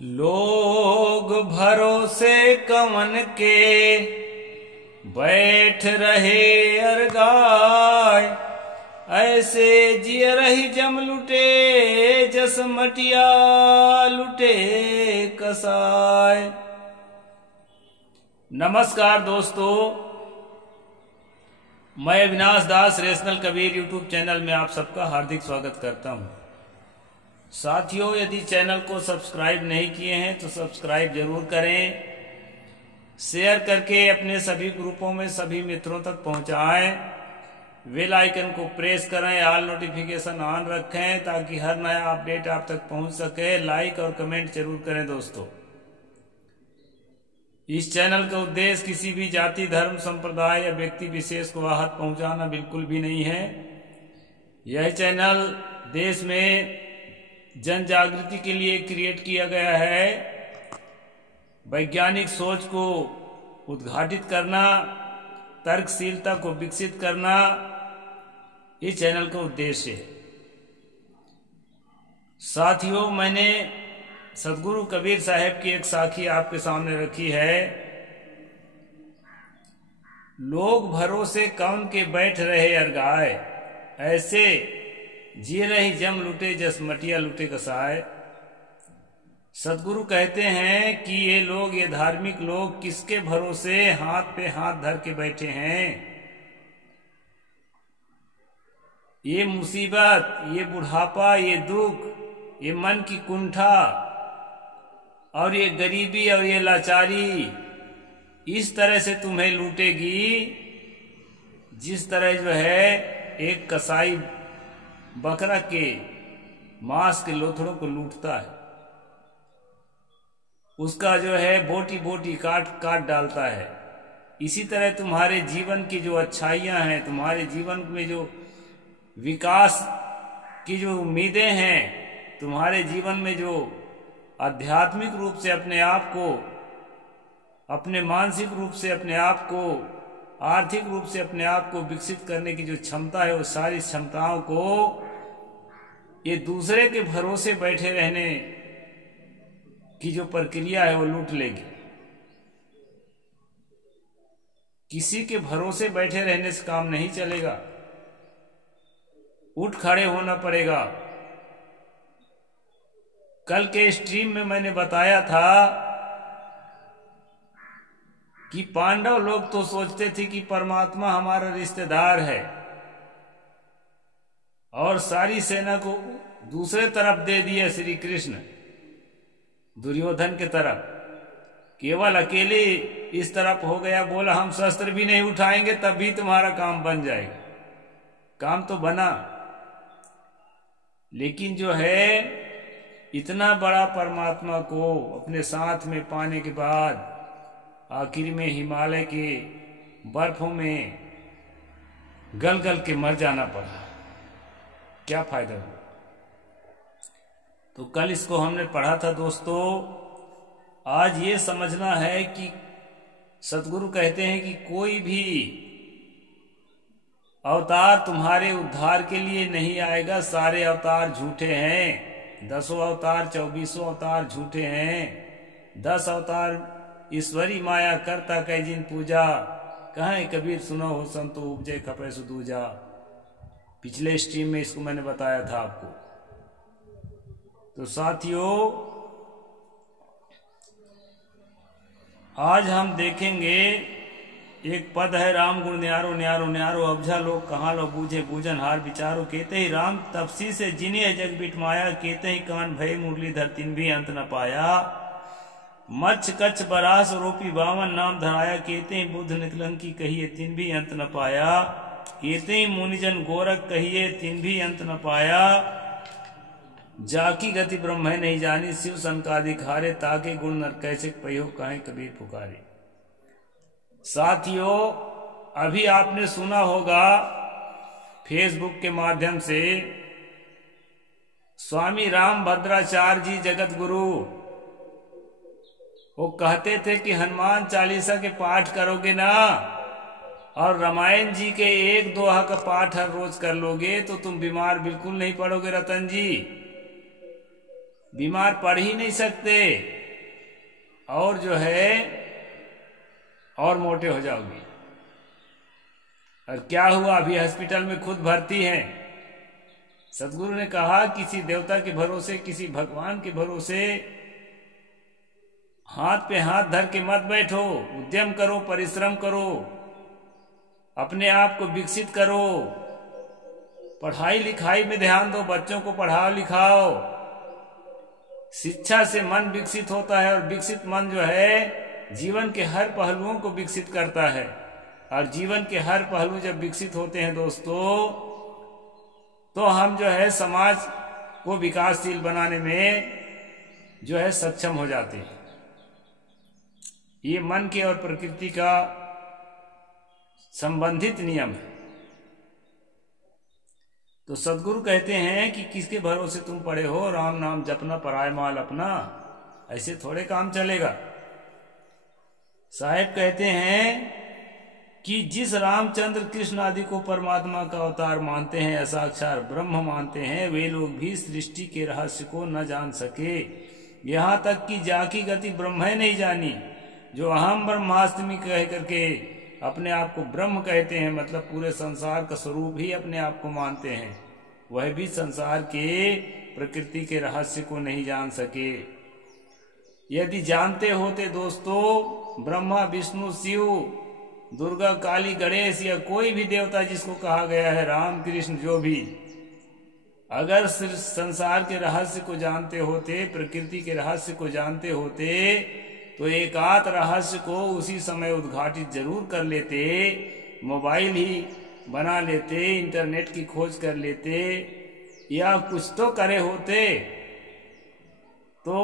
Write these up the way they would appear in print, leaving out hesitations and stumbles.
लोग भरोसे कवन के बैठ रहे अरगाय, ऐसे जियरहि जम लुटे जस मटिया लुटे कसाय। नमस्कार दोस्तों, मैं अविनाश दास रेशनल कबीर यूट्यूब चैनल में आप सबका हार्दिक स्वागत करता हूं। साथियों, यदि चैनल को सब्सक्राइब नहीं किए हैं तो सब्सक्राइब जरूर करें, शेयर करके अपने सभी ग्रुपों में सभी मित्रों तक पहुंचाएं, बेल आइकन को प्रेस करें, ऑल नोटिफिकेशन ऑन रखें ताकि हर नया अपडेट आप तक पहुंच सके। लाइक और कमेंट जरूर करें दोस्तों। इस चैनल का उद्देश्य किसी भी जाति, धर्म, संप्रदाय या व्यक्ति विशेष को आहत पहुंचाना बिल्कुल भी नहीं है। यह चैनल देश में जन जागृति के लिए क्रिएट किया गया है। वैज्ञानिक सोच को उद्घाटित करना, तर्कशीलता को विकसित करना इस चैनल का उद्देश्य है। साथियों, मैंने सदगुरु कबीर साहब की एक साखी आपके सामने रखी है। लोग भरोसे कौन के बैठ रहे अरगाय, ऐसे जी रही जम लुटे जस मटिया लुटे कसाय। सदगुरु कहते हैं कि ये लोग, ये धार्मिक लोग किसके भरोसे हाथ पे हाथ धर के बैठे हैं। ये मुसीबत, ये बुढ़ापा, ये दुख, ये मन की कुंठा और ये गरीबी और ये लाचारी इस तरह से तुम्हें लूटेगी जिस तरह जो है एक कसाई बकरा के मांस के लोथड़ों को लूटता है, उसका जो है बोटी बोटी काट काट डालता है। इसी तरह तुम्हारे जीवन की जो अच्छाइयां हैं, तुम्हारे जीवन में जो विकास की जो उम्मीदें हैं, तुम्हारे जीवन में जो आध्यात्मिक रूप से अपने आप को, अपने मानसिक रूप से अपने आप को, आर्थिक रूप से अपने आप को विकसित करने की जो क्षमता है, वो सारी क्षमताओं को ये दूसरे के भरोसे बैठे रहने की जो प्रक्रिया है वो लूट लेगी। किसी के भरोसे बैठे रहने से काम नहीं चलेगा, उठ खड़े होना पड़ेगा। कल के स्ट्रीम में मैंने बताया था कि पांडव लोग तो सोचते थे कि परमात्मा हमारा रिश्तेदार है और सारी सेना को दूसरे तरफ दे दिया श्री कृष्ण, दुर्योधन के तरफ। केवल अकेले इस तरफ हो गया, बोला हम शस्त्र भी नहीं उठाएंगे तब भी तुम्हारा काम बन जाएगा। काम तो बना, लेकिन जो है इतना बड़ा परमात्मा को अपने साथ में पाने के बाद आखिर में हिमालय के बर्फों में गल गल के मर जाना पड़ा। क्या फायदा हुआ? तो कल इसको हमने पढ़ा था दोस्तों। आज ये समझना है कि सतगुरु कहते हैं कि कोई भी अवतार तुम्हारे उद्धार के लिए नहीं आएगा। सारे अवतार झूठे हैं। 10 अवतार, 24 अवतार झूठे हैं। 10 अवतार ईश्वरी माया करता कै जिन पूजा, कहाँ कबीर सुनो हो संतो उपजय खपे सुदूजा। पिछले स्ट्रीम में इसको मैंने बताया था आपको। तो साथियों, आज हम देखेंगे एक पद है, राम गुण न्यारो न्यारो न्यारो, अबझा लोग कहाँ लो बूझे बूझन हार विचारो। केते ही राम तपसी से जिन्हें जग बिठ माया, केते ही कान भय मुरलीधर तिन भी अंत न पाया। मच्छ कच्छ बरास रूपी बावन नाम धराया, केते ही बुद्ध निकलंकी कहिए तिन भी अंत न पाया। केते ही मुनिजन गोरख कहिए तिन भी अंत न पाया। जाकी गति ब्रह्म नहीं जानी, शिव संकादिक हारे, ताके गुण नर कैसे पयो कहें कबीर पुकारे। साथियों, अभी आपने सुना होगा फेसबुक के माध्यम से स्वामी राम भद्राचार्य जी जगत गुरु वो कहते थे कि हनुमान चालीसा के पाठ करोगे ना और रामायण जी के 1 दोहा का पाठ हर रोज कर लोगे तो तुम बीमार बिल्कुल नहीं पड़ोगे रतन जी। बीमार पड़ ही नहीं सकते, और जो है और मोटे हो जाओगे। और क्या हुआ, अभी हॉस्पिटल में खुद भर्ती हैं। सदगुरु ने कहा किसी देवता के भरोसे, किसी भगवान के भरोसे हाथ पे हाथ धर के मत बैठो, उद्यम करो, परिश्रम करो, अपने आप को विकसित करो, पढ़ाई लिखाई में ध्यान दो, बच्चों को पढ़ाओ लिखाओ। शिक्षा से मन विकसित होता है, और विकसित मन जो है जीवन के हर पहलुओं को विकसित करता है। और जीवन के हर पहलू जब विकसित होते हैं दोस्तों, तो हम जो है समाज को विकासशील बनाने में जो है सक्षम हो जाते हैं। ये मन के और प्रकृति का संबंधित नियम है। तो सदगुरु कहते हैं कि किसके भरोसे तुम पड़े हो, राम नाम जपना पराय माल अपना, ऐसे थोड़े काम चलेगा। साहेब कहते हैं कि जिस रामचंद्र कृष्ण आदि को परमात्मा का अवतार मानते हैं, साक्षात ब्रह्म मानते हैं, वे लोग भी सृष्टि के रहस्य को न जान सके, यहाँ तक कि जाकी गति ब्रह्म नहीं जानी। जो अहम ब्रह्मास्मि कह करके अपने आप को ब्रह्म कहते हैं, मतलब पूरे संसार का स्वरूप ही अपने आप को मानते हैं, वह भी संसार के प्रकृति के रहस्य को नहीं जान सके। यदि जानते होते दोस्तों, ब्रह्मा विष्णु शिव दुर्गा काली गणेश या कोई भी देवता जिसको कहा गया है, राम कृष्ण जो भी, अगर सिर्फ संसार के रहस्य को जानते होते, प्रकृति के रहस्य को जानते होते, तो एकांत रहस्य को उसी समय उद्घाटित जरूर कर लेते, मोबाइल ही बना लेते, इंटरनेट की खोज कर लेते, या कुछ तो करे होते। तो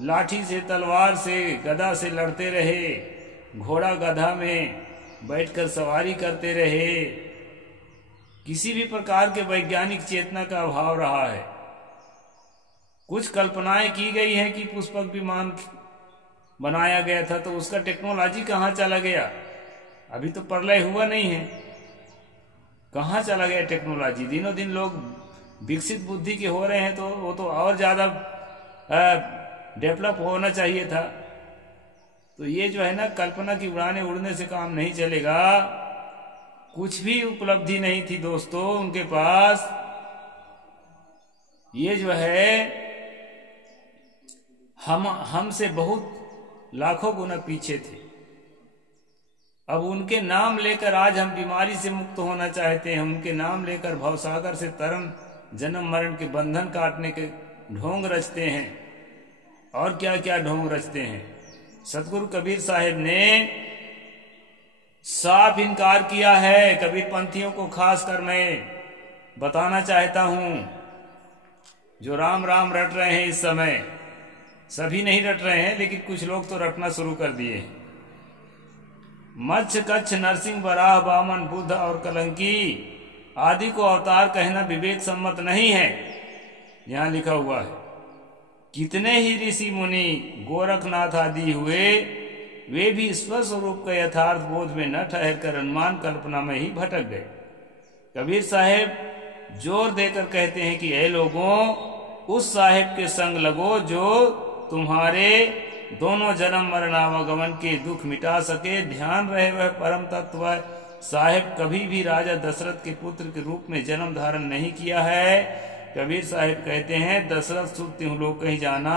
लाठी से, तलवार से, गदा से लड़ते रहे, घोड़ा गधा में बैठकर सवारी करते रहे। किसी भी प्रकार के वैज्ञानिक चेतना का अभाव रहा है। कुछ कल्पनाएं की गई हैं कि पुष्पक विमान बनाया गया था, तो उसका टेक्नोलॉजी कहाँ चला गया? अभी तो प्रलय हुआ नहीं है, कहाँ चला गया टेक्नोलॉजी? दिनों दिन लोग विकसित बुद्धि के हो रहे हैं, तो वो तो और ज्यादा डेवलप होना चाहिए था। तो ये जो है ना, कल्पना की उड़ाने उड़ने से काम नहीं चलेगा। कुछ भी उपलब्धि नहीं थी दोस्तों उनके पास। ये जो है हमसे बहुत लाखों गुना पीछे थे। अब उनके नाम लेकर आज हम बीमारी से मुक्त होना चाहते हैं, उनके नाम लेकर भवसागर से तरन जन्म मरण के बंधन काटने के ढोंग रचते हैं, और क्या क्या ढोंग रचते हैं। सतगुरु कबीर साहिब ने साफ इनकार किया है। कबीर पंथियों को खासकर मैं बताना चाहता हूं, जो राम राम रट रहे हैं इस समय, सभी नहीं रट रहे हैं, लेकिन कुछ लोग तो रटना शुरू कर दिए। मत्स्य, कच्छ, नरसिंह, वराह, वामन, बुद्ध और कलंकी आदि को अवतार कहना विवेक सम्मत नहीं है। यहां लिखा हुआ है, कितने ही ऋषि मुनि गोरखनाथ आदि हुए, वे भी स्वस्वरूप के यथार्थ बोध में न ठहर कर अनुमान कल्पना में ही भटक गए। कबीर साहेब जोर देकर कहते हैं कि ऐ लोगों, उस साहेब के संग लगो जो तुम्हारे दोनों जन्म मरणावगमन के दुख मिटा सके। ध्यान रहे वह परम तत्व साहेब कभी भी राजा दशरथ के पुत्र के रूप में जन्म धारण नहीं किया है। कबीर साहिब कहते हैं, दशरथ सुत त्यों लोग कहीं जाना,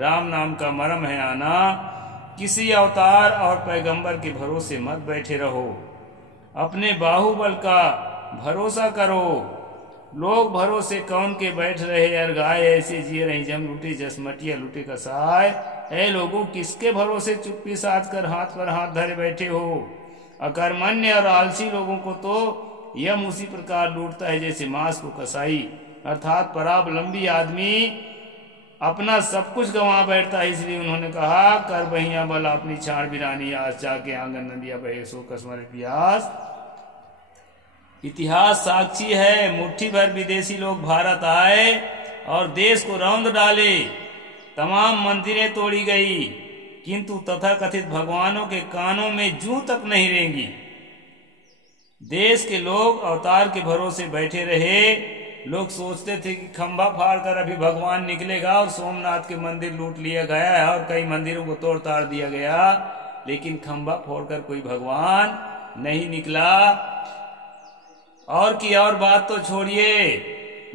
राम नाम का मरम है आना। किसी अवतार और पैगंबर के भरोसे मत बैठे रहो, अपने बाहुबल का भरोसा करो। लोग भरोसे कौन के बैठ रहे, यार गाय ऐसे जिए रही जम लुटे जसमटिया लुटे कसाय। ऐ लोगों, किसके भरोसे चुप्पी साध कर हाथ पर हाथ धरे बैठे हो? अकर्मण्य और आलसी लोगों को तो यम उसी प्रकार लूटता है जैसे मांस को कसाई। अर्थात परावलंबी आदमी अपना सब कुछ गंवा बैठता है। इसलिए उन्होंने कहा, कर बहिया बल अपनी छाड़ बिरानी, आज जाके आंगन नदिया बहे सो कसमर प्यास। इतिहास साक्षी है, मुट्ठी भर विदेशी लोग भारत आए और देश को रौंद डाले, तमाम मंदिरें तोड़ी गई, किंतु तथाकथित भगवानों के कानों में जूं तक नहीं रेंगी। देश के लोग अवतार के भरोसे बैठे रहे, लोग सोचते थे कि खंभा फाड़ कर अभी भगवान निकलेगा और सोमनाथ के मंदिर लूट लिया गया है और कई मंदिरों को तोड़ ताड़ दिया गया, लेकिन खंभा फोड़कर कोई भगवान नहीं निकला। और बात तो छोड़िए,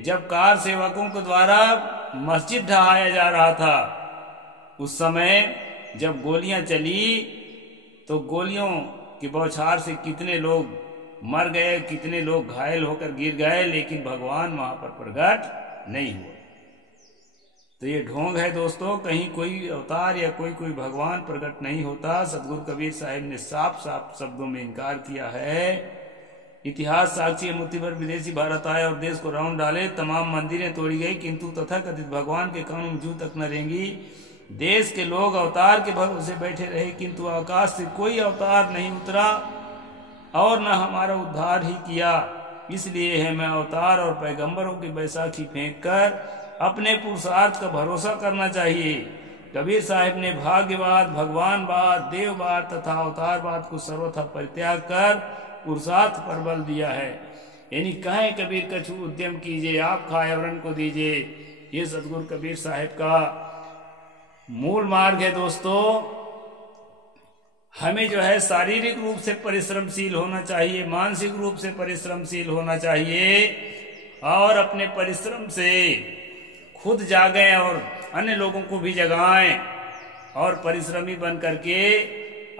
जब कार सेवकों के द्वारा मस्जिद ढहाया जा रहा था, उस समय जब गोलियां चली तो गोलियों की बौछार से कितने लोग मर गए, कितने लोग घायल होकर गिर गए, लेकिन भगवान वहां पर प्रकट नहीं हुआ। तो ये ढोंग है दोस्तों, कहीं कोई अवतार या कोई भगवान प्रकट नहीं होता। सदगुरु कबीर साहिब ने साफ साफ शब्दों में इनकार किया है। इतिहास साक्षी है, मुट्ठीभर विदेशी भारत आए और देश को राउंड डाले, तमाम मंदिरें तोड़ी गई, किंतु तथाकथित भगवान के कानों में जू तक न रेंगी। देश के लोग अवतार के भरोसे बैठे रहे, किंतु आकाश से कोई अवतार नहीं उतरा और न हमारा उद्धार ही किया। इसलिए है मैं अवतार और पैगंबरों की बैसाखी फेंक कर अपने पुरुषार्थ का भरोसा करना चाहिए। कबीर साहिब ने भाग्यवाद, भगवानवाद, देववाद तथा अवतारवाद को सर्वथा परित्याग कर पुरुषार्थ पर बल दिया है। यानी कहें कबीर कछु उद्यम कीजिए, आप खाए अवरण को दीजिए। ये सदगुरु कबीर साहिब का मूल मार्ग है दोस्तों। हमें जो है शारीरिक रूप से परिश्रमशील होना चाहिए, मानसिक रूप से परिश्रमशील होना चाहिए और अपने परिश्रम से खुद जागें और अन्य लोगों को भी जगाएं और परिश्रमी बन करके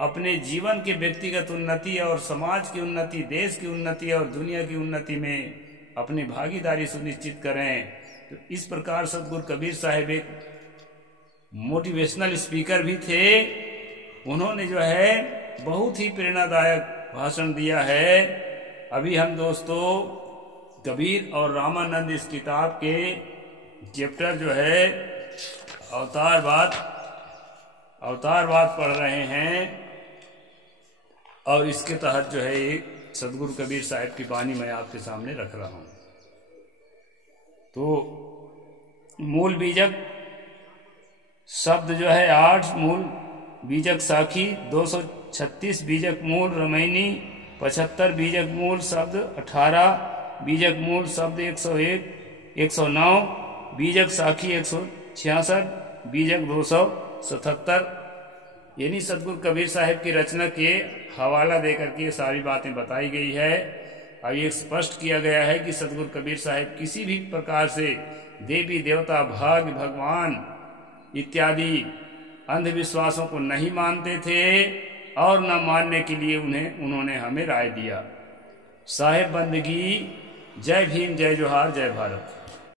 अपने जीवन के व्यक्तिगत उन्नति और समाज की उन्नति, देश की उन्नति और दुनिया की उन्नति में अपनी भागीदारी सुनिश्चित करें। तो इस प्रकार सदगुरु कबीर साहिब एक मोटिवेशनल स्पीकर भी थे। उन्होंने जो है बहुत ही प्रेरणादायक भाषण दिया है। अभी हम दोस्तों कबीर और रामानंद इस किताब के चैप्टर जो है अवतारवाद पढ़ रहे हैं और इसके तहत जो है एक सदगुरु कबीर साहिब की वाणी मैं आपके सामने रख रहा हूं। तो मूल बीजक शब्द जो है 8, मूल बीजक साखी 236, बीजक मूल रमैनी 75, बीजक मूल शब्द 18, बीजक मूल शब्द 101, 109, बीजक साखी 166, बीजक 277। यानी सदगुरु कबीर साहिब की रचना के हवाला देकर के ये सारी बातें बताई गई है। अब ये स्पष्ट किया गया है कि सदगुरु कबीर साहिब किसी भी प्रकार से देवी देवता, भाग्य, भगवान इत्यादि अंधविश्वासों को नहीं मानते थे और न मानने के लिए उन्होंने हमें राय दिया। साहिब बंदगी। जय भीम, जय जोहार, जय भारत।